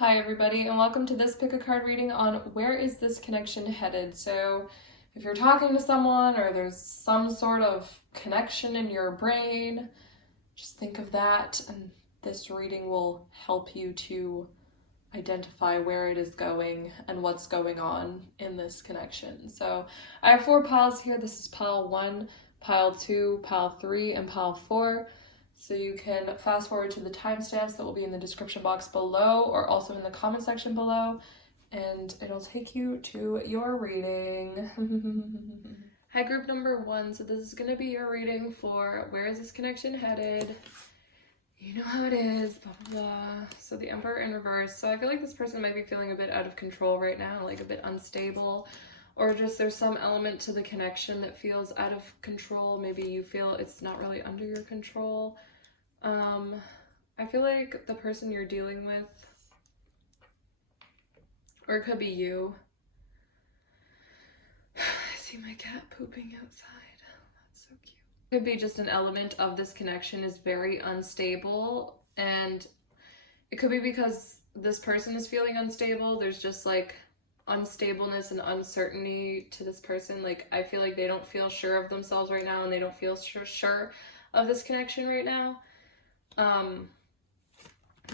Hi everybody, and welcome to this pick a card reading on where is this connection headed. So if you're talking to someone or there's some sort of connection in your brain, just think of that, and this reading will help you to identify where it is going and what's going on in this connection. So I have 4 piles here. This is pile 1, pile 2, pile 3, and pile 4. So you can fast forward to the timestamps that will be in the description box below or also in the comment section below, and it'll take you to your reading. Hi, group number 1. So this is going to be your reading for where is this connection headed? You know how it is, blah, blah, blah. So the Emperor in reverse. So I feel like this person might be feeling a bit out of control right now, like a bit unstable, or just there's some element to the connection that feels out of control. Maybe you feel it's not really under your control. I feel like the person you're dealing with, or it could be you. I see my cat pooping outside. That's so cute. It could be just an element of this connection is very unstable, and it could be because this person is feeling unstable. There's just like unstableness and uncertainty to this person. Like I feel like they don't feel sure of themselves right now, and they don't feel sure of this connection right now.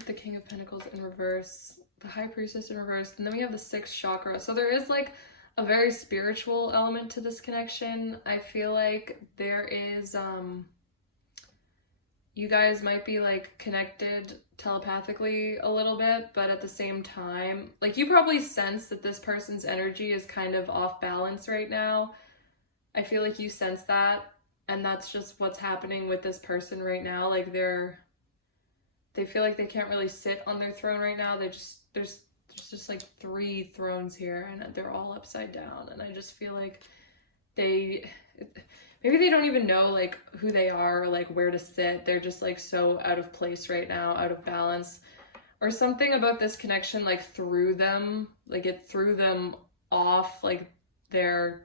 The King of Pentacles in reverse, the High Priestess in reverse, and then we have the 6th chakra. So there is like a very spiritual element to this connection. I feel like there is, you guys might be like connected telepathically a little bit, but at the same time, like you probably sense that this person's energy is kind of off balance right now. I feel like you sense that, and that's just what's happening with this person right now. Like they feel like they can't really sit on their throne right now. There's just like 3 thrones here, and they're all upside down, and I just feel like maybe they don't even know like who they are or like where to sit. They're just like so out of place right now, out of balance, or something about this connection like threw them, like it threw them off. Like they're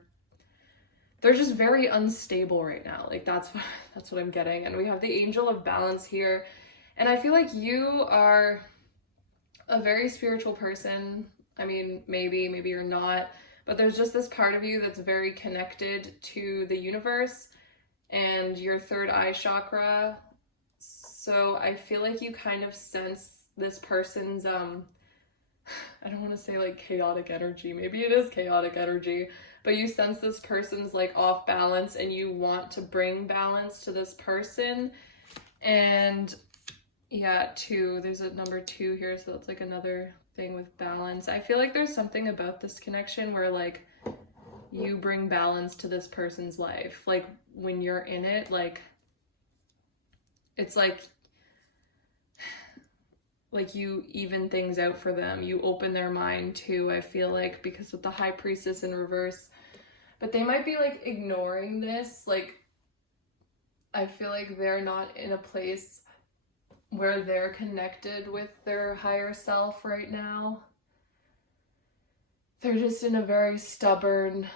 just very unstable right now. Like that's what I'm getting. And we have the Angel of Balance here, and I feel like you are a very spiritual person. I mean, maybe you're not, but there's just this part of you that's very connected to the universe and your 3rd eye chakra. So I feel like you kind of sense this person's, I don't want to say like chaotic energy. Maybe it is chaotic energy, but you sense this person's like off balance, and you want to bring balance to this person. And yeah, 2, there's a number 2 here, so that's like another thing with balance. I feel like there's something about this connection where like you bring balance to this person's life. Like when you're in it, like it's like you even things out for them. You open their mind too, I feel like, because with the High Priestess in reverse. But they might be like ignoring this. Like I feel like they're not in a place where they're connected with their higher self right now. They're just in a very stubborn,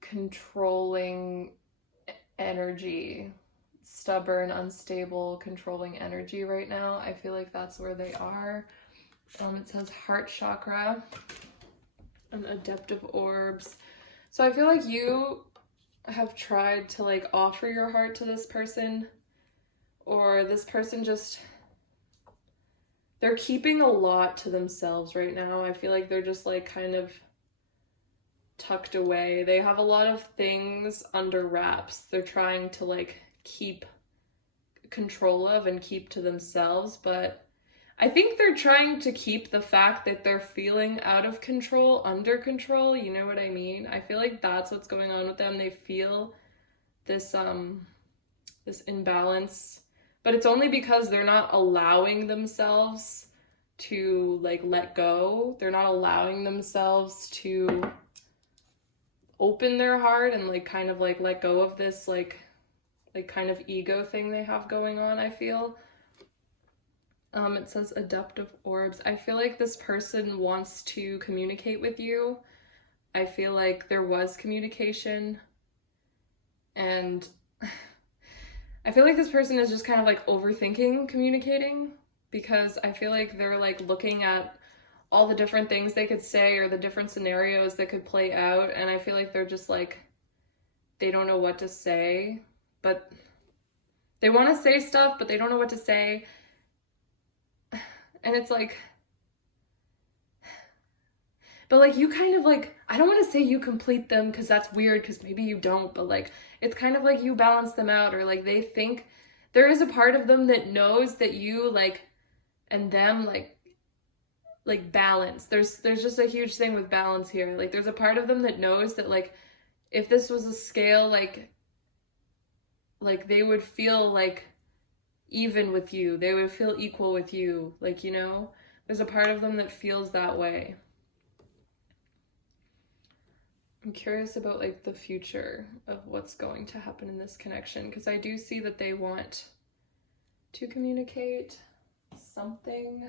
controlling energy. Stubborn, unstable, controlling energy right now. I feel like that's where they are. It says heart chakra and adaptive orbs. So I feel like you have tried to like offer your heart to this person, or this person just, they're keeping a lot to themselves right now. I feel like they're just like kind of tucked away. They have a lot of things under wraps. They're trying to like keep control of and keep to themselves, but I think they're trying to keep the fact that they're feeling out of control under control. You know what I mean? I feel like that's what's going on with them. They feel this this imbalance, but it's only because they're not allowing themselves to like let go. They're not allowing themselves to open their heart and like kind of like let go of this like kind of ego thing they have going on, I feel. It says adaptive orbs. I feel like this person wants to communicate with you. I feel like there was communication, and I feel like this person is just kind of like overthinking communicating, because I feel like they're like looking at all the different things they could say or the different scenarios that could play out, and I feel like they're just like, they don't know what to say, but they want to say stuff, but they don't know what to say. And it's like, but like you kind of like, I don't want to say you complete them because that's weird, because maybe you don't, but like it's kind of like you balance them out, or like they think there is a part of them that knows that you like, and them like balance. There's just a huge thing with balance here. Like there's a part of them that knows that like if this was a scale, like they would feel like even with you. They would feel equal with you. Like, you know, there's a part of them that feels that way. I'm curious about like the future of what's going to happen in this connection, because I do see that they want to communicate something.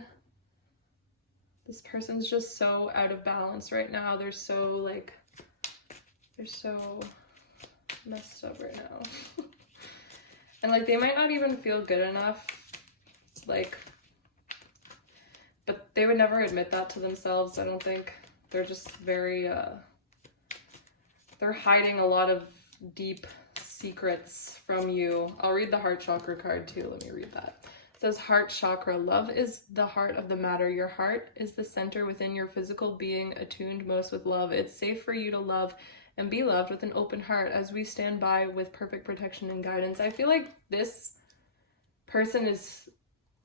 This person's just so out of balance right now. They're so messed up right now. And like they might not even feel good enough, like, but they would never admit that to themselves, I don't think. They're just very they're hiding a lot of deep secrets from you. I'll read the heart chakra card too. Let me read that. It says, heart chakra. Love is the heart of the matter. Your heart is the center within your physical being, attuned most with love. It's safe for you to love and be loved with an open heart as we stand by with perfect protection and guidance. I feel like this person is,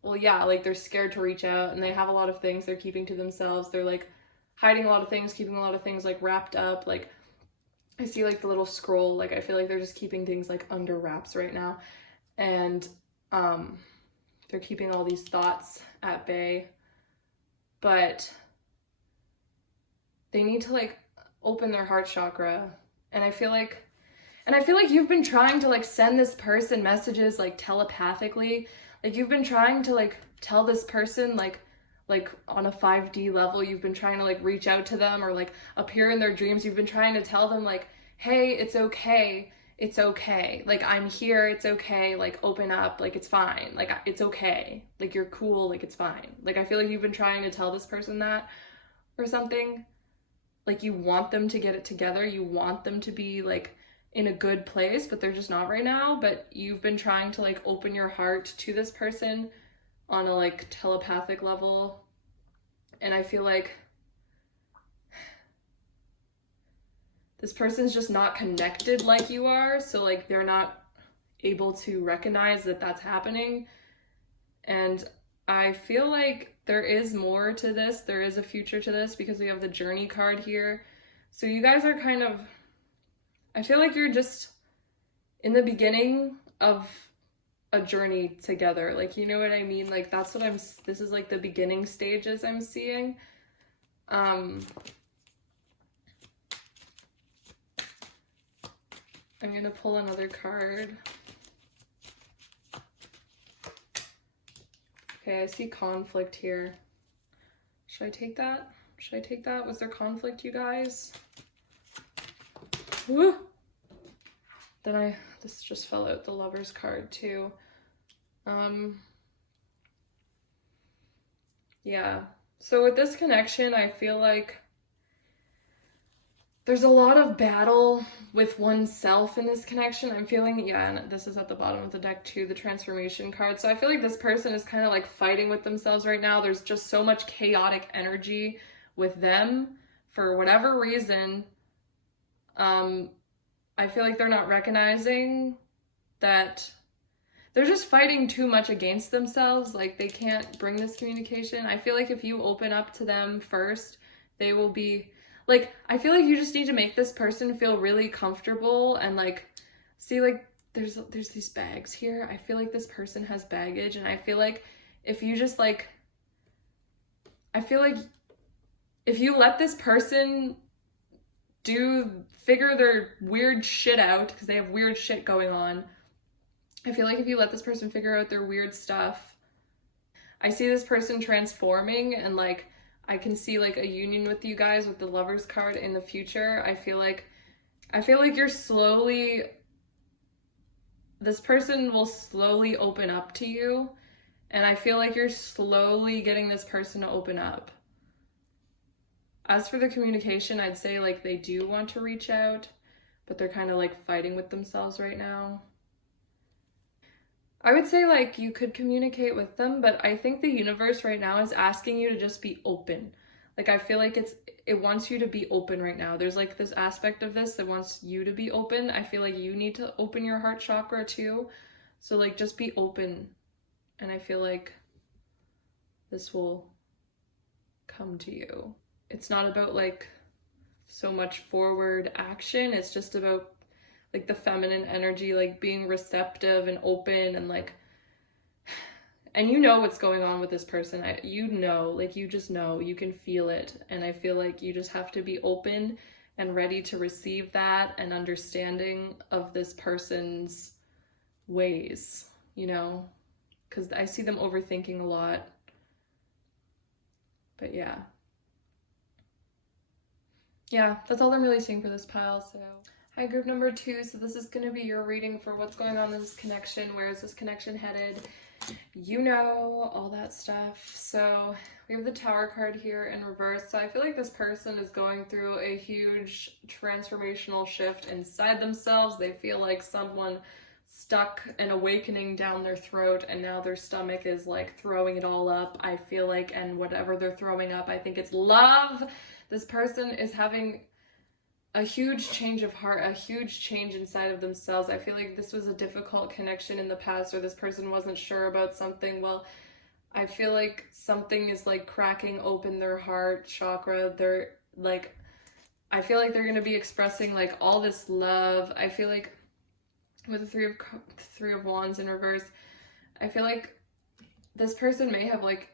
well, yeah, like they're scared to reach out, and they have a lot of things they're keeping to themselves. They're like hiding a lot of things, keeping a lot of things like wrapped up. Like I see like the little scroll, like I feel like they're just keeping things like under wraps right now. And they're keeping all these thoughts at bay. But they need to like open their heart chakra. And I feel like you've been trying to like send this person messages like telepathically. Like you've been trying to like tell this person like on a 5D level, you've been trying to like reach out to them or like appear in their dreams. You've been trying to tell them like, hey, it's okay. It's okay. Like I'm here. It's okay. Like open up. Like it's fine. Like it's okay. Like you're cool. Like it's fine. Like I feel like you've been trying to tell this person that or something. Like you want them to get it together. You want them to be like in a good place, but they're just not right now. But you've been trying to like open your heart to this person on a like telepathic level. And I feel like this person's just not connected like you are. So like they're not able to recognize that that's happening. And I feel like there is more to this. There is a future to this because we have the journey card here. So you guys are kind of, I feel like you're just in the beginning of a journey together. Like, you know what I mean? Like that's what this is like the beginning stages I'm seeing. I'm gonna pull another card. Okay, I see conflict here. Should I take that? Should I take that? Was there conflict, you guys? Woo! Then this just fell out, the Lover's card too. Yeah. So with this connection, I feel like there's a lot of battle with oneself in this connection. I'm feeling, yeah, and this is at the bottom of the deck too, the transformation card. So I feel like this person is kind of like fighting with themselves right now. There's just so much chaotic energy with them for whatever reason. I feel like they're not recognizing that they're just fighting too much against themselves. Like they can't bring this communication. I feel like if you open up to them first, they will be like, I feel like you just need to make this person feel really comfortable and like, see, like there's these bags here. I feel like this person has baggage, and I feel like if you just like, I feel like if you let this person figure their weird shit out, because they have weird shit going on, I feel like if you let this person figure out their weird stuff, I see this person transforming, and like I can see like a union with you guys with the Lover's card in the future. I feel like you're slowly, this person will slowly open up to you, and I feel like you're slowly getting this person to open up. As for the communication, I'd say like they do want to reach out, but they're kind of like fighting with themselves right now. I would say like you could communicate with them, but I think the universe right now is asking you to just be open. Like I feel like it wants you to be open right now. There's like this aspect of this that wants you to be open. I feel like you need to open your heart chakra too. So like just be open. And I feel like this will come to you. It's not about like so much forward action. It's just about like the feminine energy, like being receptive and open and like, and you know what's going on with this person. You know, like you just know, you can feel it. And I feel like you just have to be open and ready to receive that and understanding of this person's ways, you know, because I see them overthinking a lot. But yeah. Yeah, that's all I'm really seeing for this pile, so. Hi, group number 2. So this is going to be your reading for what's going on in this connection. Where is this connection headed? You know, all that stuff. So we have the Tower card here in reverse. So I feel like this person is going through a huge transformational shift inside themselves. They feel like someone stuck an awakening down their throat and now their stomach is like throwing it all up, I feel like, and whatever they're throwing up, I think it's love. This person is having a huge change of heart, a huge change inside of themselves. I feel like this was a difficult connection in the past, or this person wasn't sure about something. Well, I feel like something is like cracking open their heart chakra. They're like, I feel like they're going to be expressing like all this love. I feel like with the three of wands in reverse, I feel like this person may have like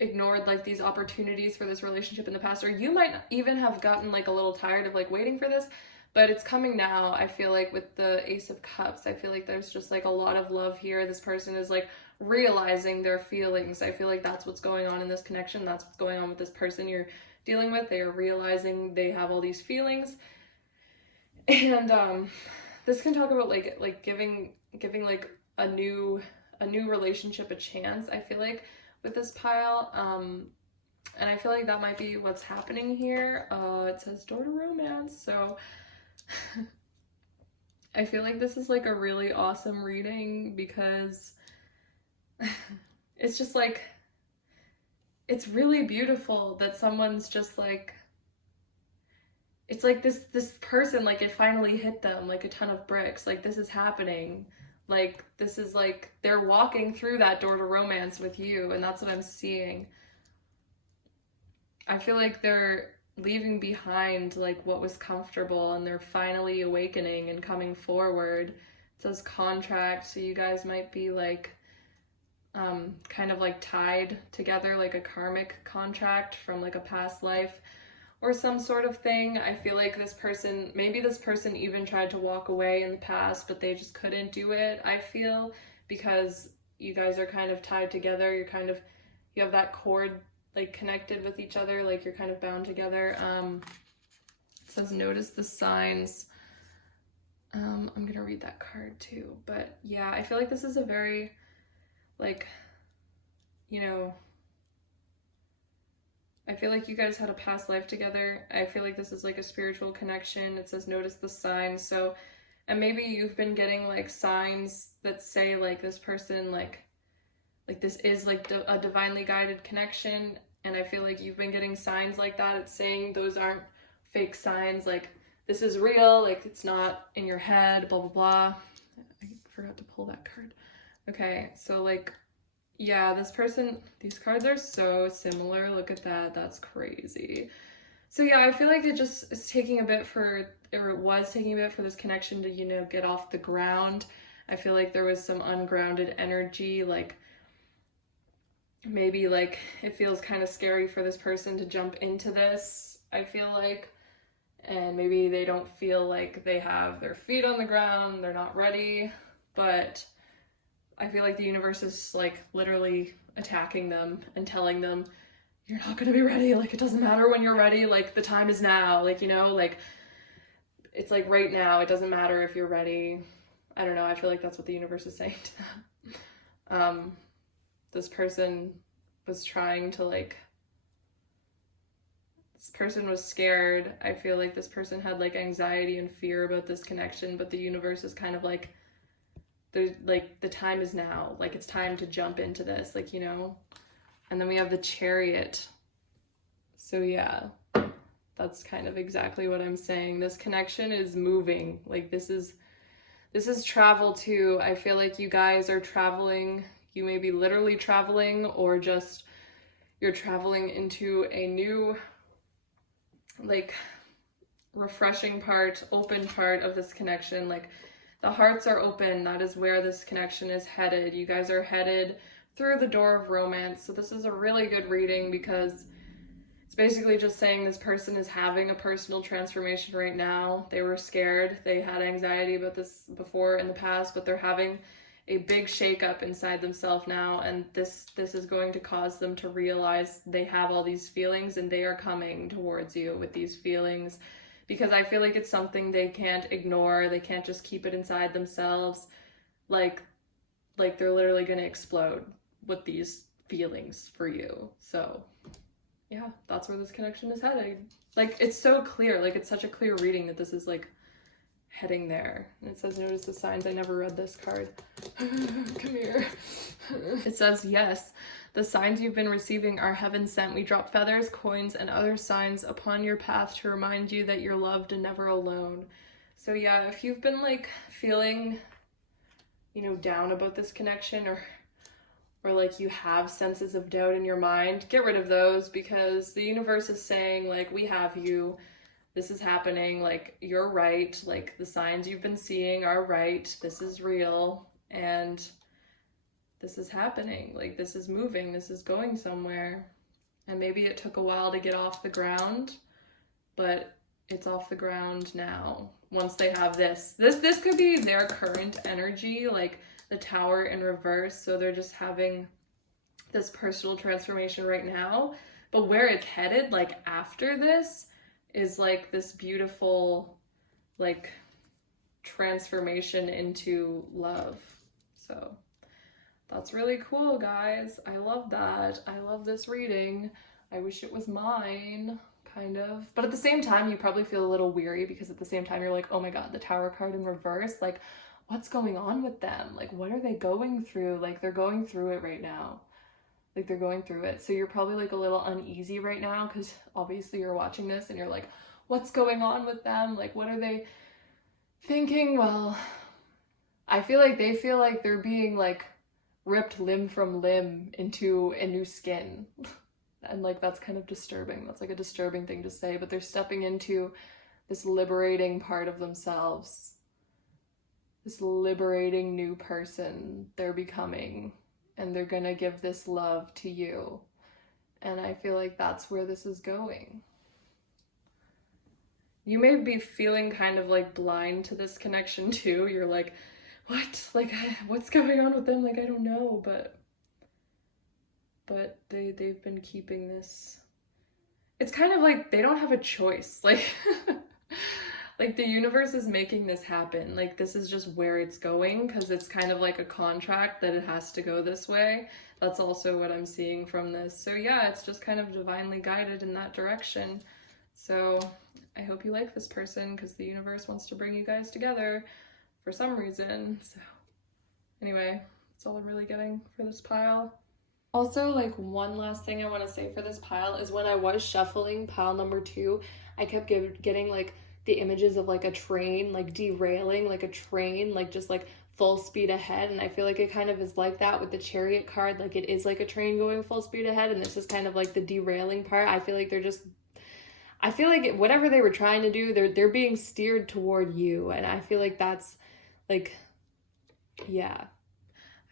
ignored like these opportunities for this relationship in the past, or you might even have gotten like a little tired of like waiting for this, but it's coming now. I feel like with the Ace of Cups, I feel like there's just like a lot of love here. This person is like realizing their feelings. I feel like that's what's going on in this connection. That's what's going on with this person you're dealing with. They are realizing they have all these feelings, and this can talk about like giving like a new relationship a chance, I feel like, with this pile. And I feel like that might be what's happening here. It says door to romance, so I feel like this is like a really awesome reading because it's just like, it's really beautiful that someone's just like, it's like this person, like it finally hit them like a ton of bricks. Like this is happening. Like this is like they're walking through that door to romance with you, and that's what I'm seeing. I feel like they're leaving behind like what was comfortable and they're finally awakening and coming forward. It says contract, so you guys might be like kind of like tied together, like a karmic contract from like a past life or some sort of thing. I feel like this person, maybe this person even tried to walk away in the past, but they just couldn't do it, I feel, because you guys are kind of tied together. You're kind of, you have that cord like connected with each other, like you're kind of bound together. It says notice the signs. I'm gonna read that card too, but yeah, I feel like this is a very like, you know, I feel like you guys had a past life together. I feel like this is like a spiritual connection. It says notice the signs. So, and maybe you've been getting like signs that say like this person like this is like a divinely guided connection. And I feel like you've been getting signs like that. It's saying those aren't fake signs. Like this is real. Like it's not in your head, blah, blah, blah. I forgot to pull that card. Okay. So like, yeah, this person, these cards are so similar. Look at that. That's crazy. So yeah, I feel like it just is taking a bit for, or it was taking a bit for this connection to, you know, get off the ground. I feel like there was some ungrounded energy, like maybe like it feels kind of scary for this person to jump into this, I feel like, and maybe they don't feel like they have their feet on the ground, they're not ready, but I feel like the universe is like literally attacking them and telling them, you're not gonna be ready, like it doesn't matter when you're ready, like the time is now, like, you know, like it's like right now, it doesn't matter if you're ready. I don't know, I feel like that's what the universe is saying to them. This person was trying to like person was scared. I feel like this person had like anxiety and fear about this connection, but the universe is kind of like, there's like, the time is now. Like, it's time to jump into this, like, you know? And then we have the Chariot. So yeah, that's kind of exactly what I'm saying. This connection is moving. Like, this is travel too. I feel like you guys are traveling. You may be literally traveling, or just you're traveling into a new, like, refreshing part, open part of this connection. Like, the hearts are open. That is where this connection is headed. You guys are headed through the door of romance. So this is a really good reading, because it's basically just saying this person is having a personal transformation right now. They were scared. They had anxiety about this before in the past, but they're having a big shakeup inside themselves now, and this is going to cause them to realize they have all these feelings, and they are coming towards you with these feelings, because I feel like it's something they can't ignore. They can't just keep it inside themselves. Like they're literally going to explode with these feelings for you. So yeah, that's where this connection is heading. Like, it's so clear. Like, it's such a clear reading that this is like heading there. And it says, notice the signs. I never read this card. Come here. It says, yes, the signs you've been receiving are heaven sent. We drop feathers, coins, and other signs upon your path to remind you that you're loved and never alone. So yeah, if you've been like feeling, you know, down about this connection, or like you have senses of doubt in your mind, get rid of those, because the universe is saying, like, we have you. This is happening. Like, you're right. Like, the signs you've been seeing are right. This is real. And this is happening. Like, this is moving. This is going somewhere. And maybe it took a while to get off the ground, but it's off the ground now. Once they have this could be their current energy, like the Tower in reverse. So they're just having this personal transformation right now, but where it's headed, like, after this, is like this beautiful, like, transformation into love. So that's really cool, guys. I love that. I love this reading. I wish it was mine, kind of. But at the same time, you probably feel a little weary, because at the same time, you're like, oh my God, the Tower card in reverse. Like, what's going on with them? Like, what are they going through? Like, they're going through it right now. Like, they're going through it. So you're probably like a little uneasy right now, because obviously you're watching this and you're like, what's going on with them? Like, what are they thinking? Well, I feel like they feel like they're being like ripped limb from limb into a new skin. And like, that's kind of disturbing. That's like a disturbing thing to say, but they're stepping into this liberating part of themselves. This liberating new person they're becoming. And they're gonna give this love to you. And I feel like that's where this is going. You may be feeling kind of like blind to this connection too. You're like, what? Like, what's going on with them? Like, I don't know, but they've been keeping this. It's kind of like they don't have a choice. Like, like, the universe is making this happen. Like, this is just where it's going, because it's kind of like a contract that it has to go this way. That's also what I'm seeing from this. So yeah, it's just kind of divinely guided in that direction. So I hope you like this person, because the universe wants to bring you guys together for some reason. So anyway, that's all I'm really getting for this pile. Also, like, one last thing I want to say for this pile is, when I was shuffling pile number 2, I kept getting like the images of like a train, like derailing, like a train, like just like full speed ahead. And I feel like it kind of is like that with the Chariot card. Like, it is like a train going full speed ahead, and this is kind of like the derailing part. I feel like I feel like whatever they were trying to do, they're being steered toward you. And I feel like that's like, yeah.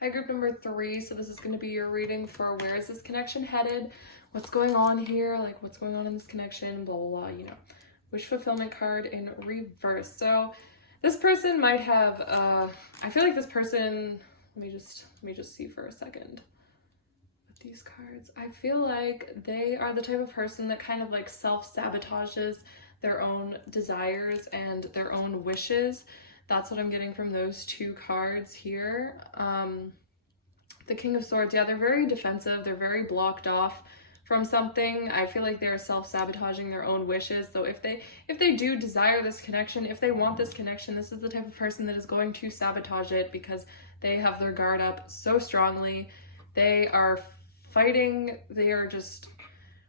Hi, group number 3. So this is going to be your reading for where is this connection headed? What's going on here? Like, what's going on in this connection? Blah, blah, blah, you know. Wish fulfillment card in reverse. So this person might have, I feel like this person, let me just see for a second with these cards. I feel like they are the type of person that kind of like self-sabotages their own desires and their own wishes. That's what I'm getting from those 2 cards here. The King of Swords, yeah, they're very defensive. They're very blocked off from something. I feel like they're self-sabotaging their own wishes. So if they do desire this connection, if they want this connection, this is the type of person that is going to sabotage it because they have their guard up so strongly. They are fighting, they are just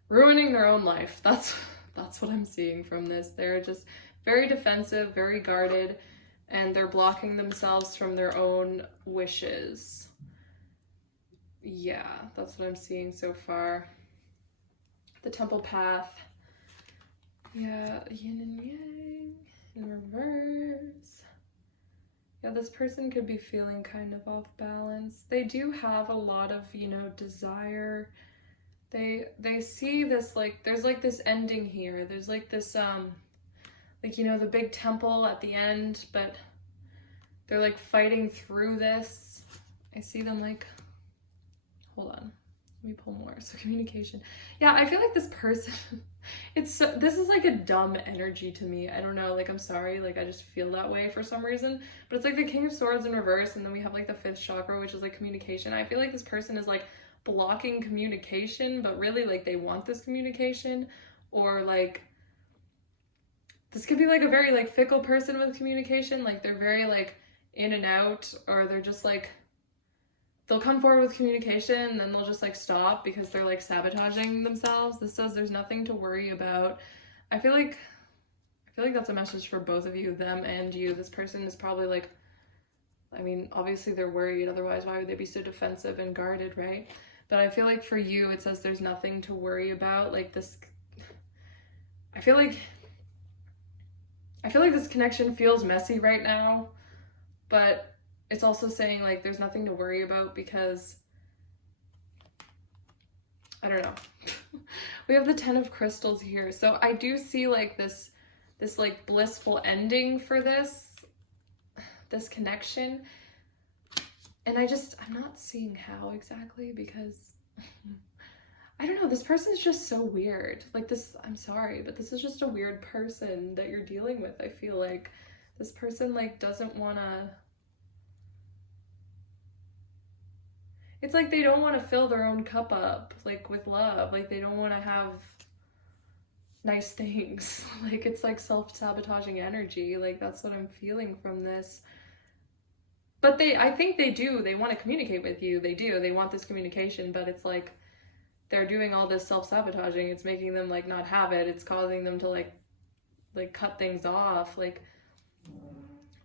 ruining their own life. That's what I'm seeing from this. They're just very defensive, very guarded, and they're blocking themselves from their own wishes. Yeah, that's what I'm seeing so far. The temple path. Yeah, yin and yang in reverse. Yeah, this person could be feeling kind of off balance. They do have a lot of, desire. They see this, like, there's like this ending here. There's like this, the big temple at the end, but they're like fighting through this. I see them like, hold on, let me pull more. So communication. Yeah, I feel like this person, this is like a dumb energy to me. I don't know, like, I'm sorry, like, I just feel that way for some reason, but it's like the King of Swords in reverse, and then we have like the 5th chakra, which is like communication. I feel like this person is like blocking communication, but really like they want this communication, or like this could be like a very like fickle person with communication. Like they're very like in and out, or they're just like, they'll come forward with communication and then they'll just like stop because they're like sabotaging themselves. This says there's nothing to worry about. I feel like that's a message for both of you, them and you. This person is probably like, I mean, obviously they're worried, otherwise why would they be so defensive and guarded, right? But I feel like for you, it says there's nothing to worry about. Like this, I feel like this connection feels messy right now, but it's also saying like there's nothing to worry about because, I don't know. We have the 10 of Crystals here. So I do see like this like blissful ending for this connection. And I'm not seeing how exactly, because I don't know, this person's just so weird. Like this, I'm sorry, but this is just a weird person that you're dealing with. I feel like this person like doesn't want to, it's like they don't want to fill their own cup up like with love. Like they don't want to have nice things. Like it's like self-sabotaging energy. Like that's what I'm feeling from this. But I think they do. They want to communicate with you. They do. They want this communication, but it's like they're doing all this self-sabotaging. It's making them like not have it. It's causing them to like cut things off. Like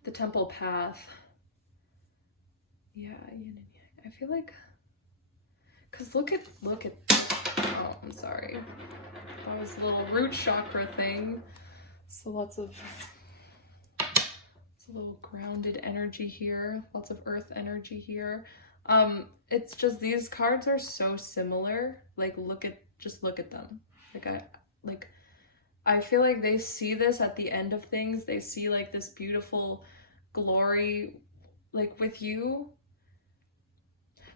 the temple path. Yeah, yin and yang. I feel like, cause look at. Oh, I'm sorry. That was a little root chakra thing. So lots of. A little grounded energy here, lots of earth energy here. It's just these cards are so similar. Like look at them. I feel like they see this at the end of things. They see like this beautiful glory like with you.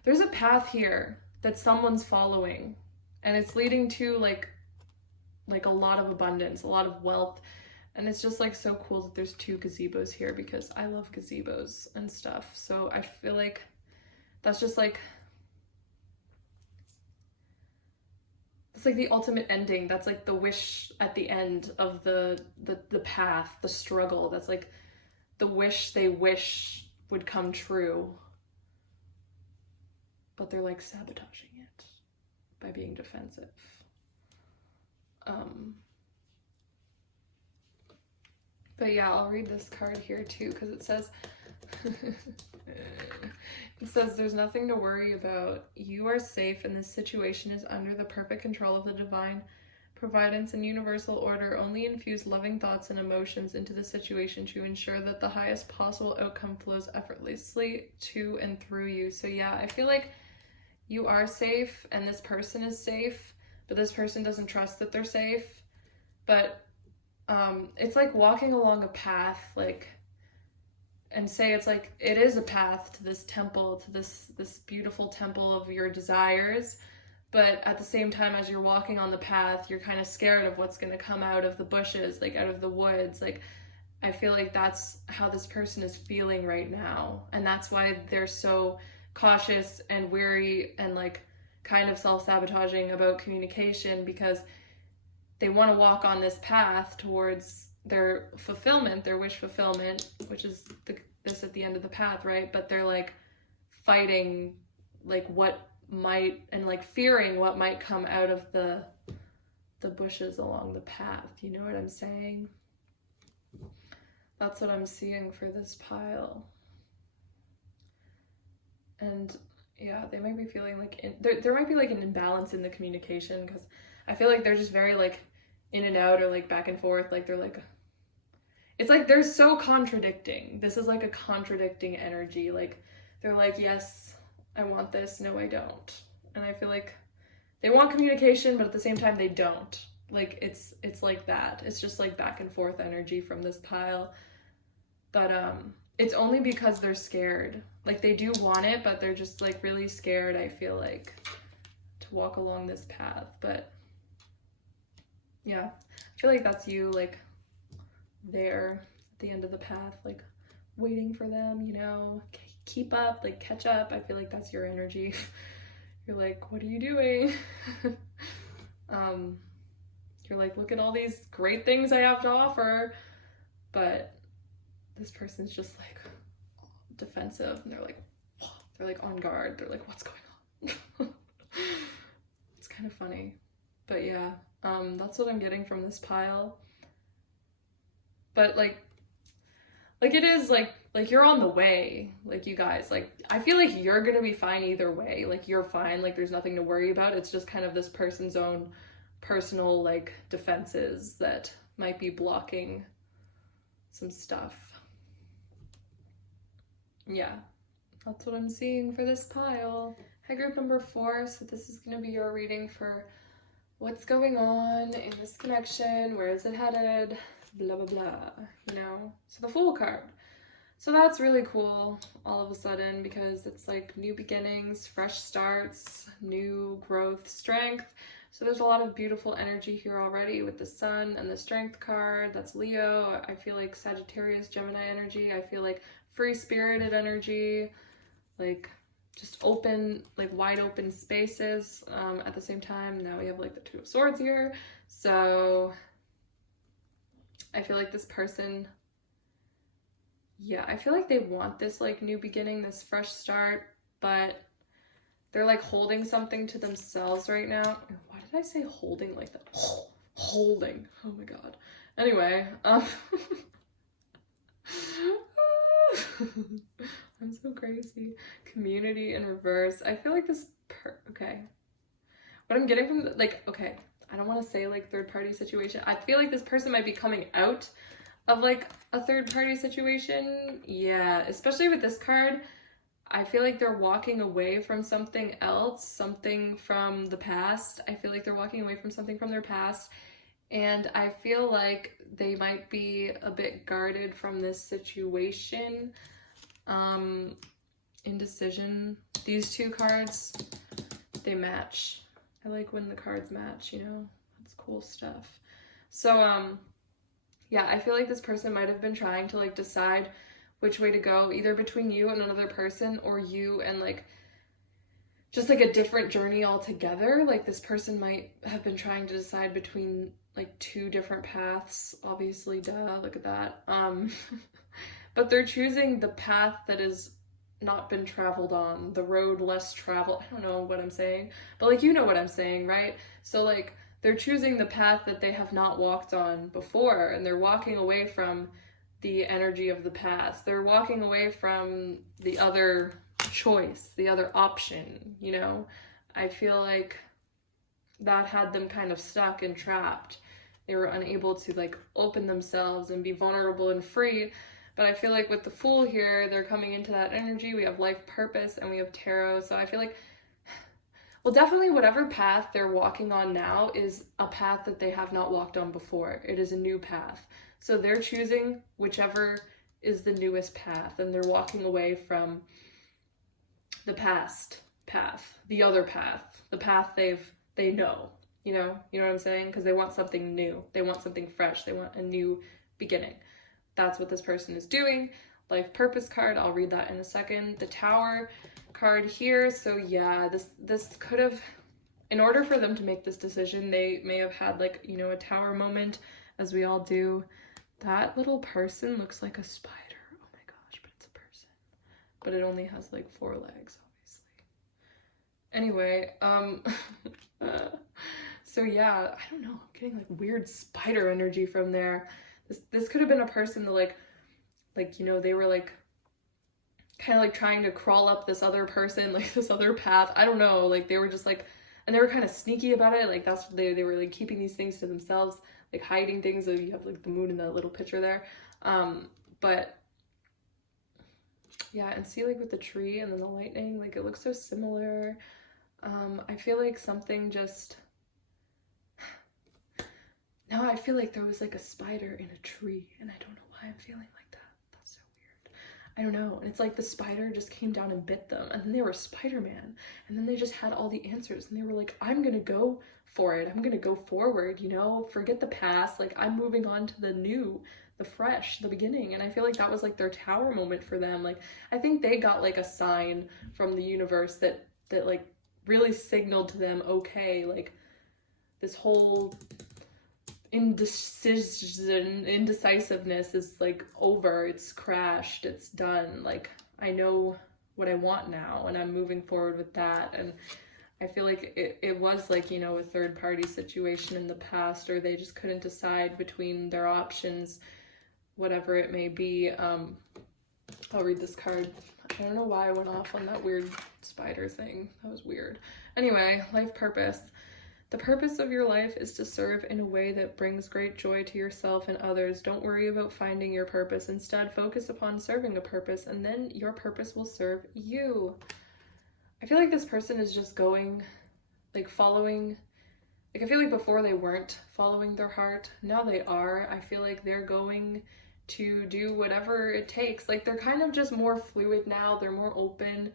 There's a path here that someone's following, and it's leading to like a lot of abundance, a lot of wealth. And it's just like so cool that there's 2 gazebos here because I love gazebos and stuff. So I feel like that's just like, it's like the ultimate ending. That's like the wish at the end of the path, the struggle. That's like the wish they wish would come true. But they're like sabotaging it by being defensive. But yeah, I'll read this card here too, because it says, there's nothing to worry about. You are safe, and this situation is under the perfect control of the divine providence and universal order. Only infuse loving thoughts and emotions into the situation to ensure that the highest possible outcome flows effortlessly to and through you. So yeah, I feel like you are safe, and this person is safe, but this person doesn't trust that they're safe. But it's like walking along a path, like, and say it's like, it is a path to this temple, to this beautiful temple of your desires. But at the same time, as you're walking on the path, you're kind of scared of what's going to come out of the bushes, like out of the woods. Like, I feel like that's how this person is feeling right now. And that's why they're so cautious and weary and like kind of self-sabotaging about communication because they want to walk on this path towards their fulfillment, their wish fulfillment, which is this at the end of the path, right? But they're like fighting like what might, and like fearing what might come out of the bushes along the path. You know what I'm saying? That's what I'm seeing for this pile. And yeah, they might be feeling like there might be like an imbalance in the communication, because I feel like they're just very like in and out, or like back and forth. Like they're like, it's like they're so contradicting. This is like a contradicting energy. Like they're like, yes, I want this, no, I don't. And I feel like they want communication, but at the same time they don't. Like it's like that. It's just like back and forth energy from this pile. But it's only because they're scared. Like they do want it, but they're just like really scared, I feel like, to walk along this path. But yeah, I feel like that's you, like there at the end of the path, like waiting for them, you know, keep up, like catch up. I feel like that's your energy. You're like, what are you doing? You're like, look at all these great things I have to offer. But this person's just like defensive, and they're like on guard. They're like, what's going on? It's kind of funny. But yeah, that's what I'm getting from this pile. But like it is like you're on the way, like you guys, like I feel like you're gonna be fine either way. Like you're fine, like there's nothing to worry about. It's just kind of this person's own personal like defenses that might be blocking some stuff. Yeah, that's what I'm seeing for this pile. Hi, group number 4. So this is going to be your reading for what's going on in this connection. Where is it headed? Blah, blah, blah, you know? So the Fool card. So that's really cool all of a sudden, because it's like new beginnings, fresh starts, new growth, strength. So there's a lot of beautiful energy here already with the Sun and the Strength card. That's Leo. I feel like Sagittarius, Gemini energy. I feel like free-spirited energy, like just open, like wide open spaces. At the same time, now we have like the Two of Swords here. So I feel like this person, yeah, I feel like they want this like new beginning, this fresh start, but they're like holding something to themselves right now. Why did I say holding like that? Holding. Oh my god. Anyway, I'm so crazy. Community in reverse. I feel like this okay. What I'm getting from okay, I don't want to say like third party situation. I feel like this person might be coming out of like a third party situation. Yeah, especially with this card. I feel like they're walking away from something else, something from the past. I feel like they're walking away from something from their past. And I feel like they might be a bit guarded from this situation. Indecision. These two cards, they match. I like when the cards match, you know? That's cool stuff. So, yeah, I feel like this person might have been trying to like decide which way to go, either between you and another person, or you and like just like a different journey altogether. Like this person might have been trying to decide between like two different paths, obviously, duh, look at that. But they're choosing the path that has not been traveled on, the road less traveled. I don't know what I'm saying, but like you know what I'm saying, right? So like they're choosing the path that they have not walked on before, and they're walking away from the energy of the past. They're walking away from the other choice, the other option, you know? I feel like that had them kind of stuck and trapped. They were unable to like open themselves and be vulnerable and free. But I feel like with the Fool here, they're coming into that energy. We have life purpose and we have tarot. So I feel like, well, definitely whatever path they're walking on now is a path that they have not walked on before. It is a new path. So they're choosing whichever is the newest path, and they're walking away from the past path, the other path, the path they know, you know what I'm saying? Because they want something new. They want something fresh. They want a new beginning. That's what this person is doing. life purpose card. I'll read that in a second. The Tower card here. So yeah, this could have, in order for them to make this decision, they may have had like, you know, a tower moment, as we all do. That little person looks like a spider. Oh my gosh, but it's a person. But it only has like 4 legs, obviously. Anyway, so yeah, I don't know, I'm getting like weird spider energy from there. This could have been a person that like, you know, they were like kind of like trying to crawl up this other person, like this other path. I don't know, like they were just like, and they were kind of sneaky about it. Like that's what they were like, keeping these things to themselves, like hiding things. So you have like the moon in that little picture there. But yeah, and see like with the tree and then the lightning, like it looks so similar. I feel like something just, now I feel like there was like a spider in a tree, and I don't know why I'm feeling like that. That's so weird. I don't know. And it's like the spider just came down and bit them, and then they were Spider-Man, and then they just had all the answers, and they were like, I'm gonna go for it. I'm gonna go forward, you know, forget the past. Like I'm moving on to the new, the fresh, the beginning. And I feel like that was like their tower moment for them. Like I think they got like a sign from the universe that like really signaled to them, okay, like this whole indecisiveness is like over, it's crashed, it's done. Like I know what I want now, and I'm moving forward with that. And I feel like it was like, you know, a third party situation in the past, or they just couldn't decide between their options, whatever it may be. I'll read this card. I don't know why I went off on that weird spider thing. That was weird. Anyway, life purpose. The purpose of your life is to serve in a way that brings great joy to yourself and others. Don't worry about finding your purpose. Instead, focus upon serving a purpose, and then your purpose will serve you. I feel like this person is just going, like following, like I feel like before they weren't following their heart. Now they are. I feel like they're going to do whatever it takes. Like they're kind of just more fluid now. They're more open.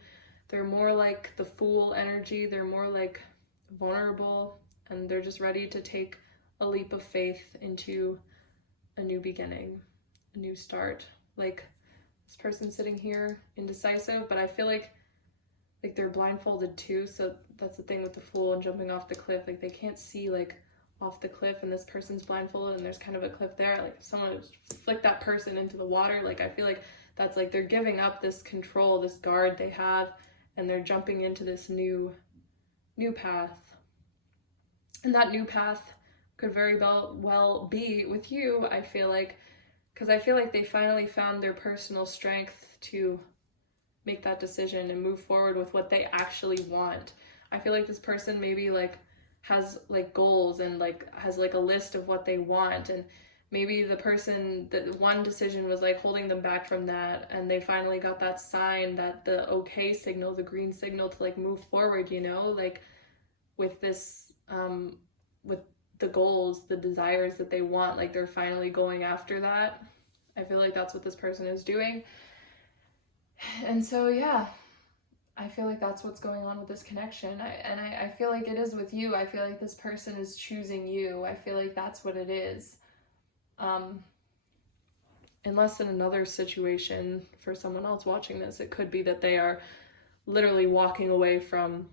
They're more like the Fool energy. They're more like vulnerable, and they're just ready to take a leap of faith into a new beginning, a new start. Like this person sitting here, indecisive, but I feel like they're blindfolded too. So that's the thing with the Fool and jumping off the cliff. Like they can't see like off the cliff, and this person's blindfolded and there's kind of a cliff there. Like if someone would flick that person into the water, like I feel like that's like they're giving up this control, this guard they have, and they're jumping into this new path. And that new path could very well be with you, I feel like, because I feel like they finally found their personal strength to make that decision and move forward with what they actually want. I feel like this person maybe like has like goals and like has like a list of what they want, and maybe the person, that one decision was like holding them back from that, and they finally got that sign, that the okay signal, the green signal to like move forward, you know, like with this with the goals, the desires that they want. Like they're finally going after that. I feel like that's what this person is doing. And so yeah, I feel like that's what's going on with this connection. I feel like it is with you. I feel like this person is choosing you. I feel like that's what it is. Unless in another situation for someone else watching this, it could be that they are literally walking away from,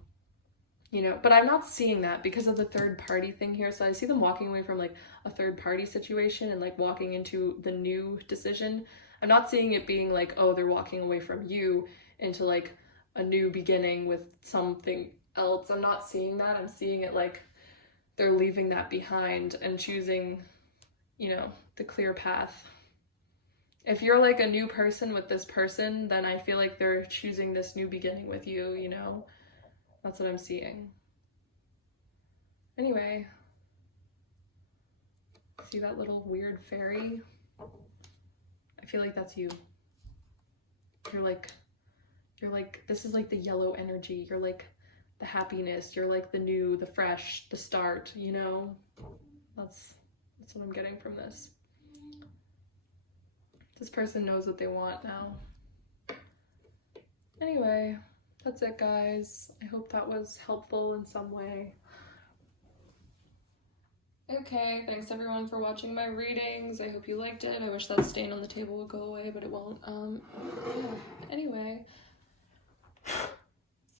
you know, but I'm not seeing that because of the third party thing here. So I see them walking away from like a third party situation and like walking into the new decision. I'm not seeing it being like, oh, they're walking away from you into like a new beginning with something else. I'm not seeing that. I'm seeing it like they're leaving that behind and choosing, you know, the clear path. If you're like a new person with this person, then I feel like they're choosing this new beginning with you, you know? That's what I'm seeing. Anyway, see that little weird fairy? I feel like that's you. You're like, this is like the yellow energy. You're like the happiness. You're like the new, the fresh, the start, you know? That's what I'm getting from this. This person knows what they want now. Anyway, that's it, guys. I hope that was helpful in some way. Okay, thanks everyone for watching my readings. I hope you liked it. I wish that stain on the table would go away, but it won't. Yeah. Anyway.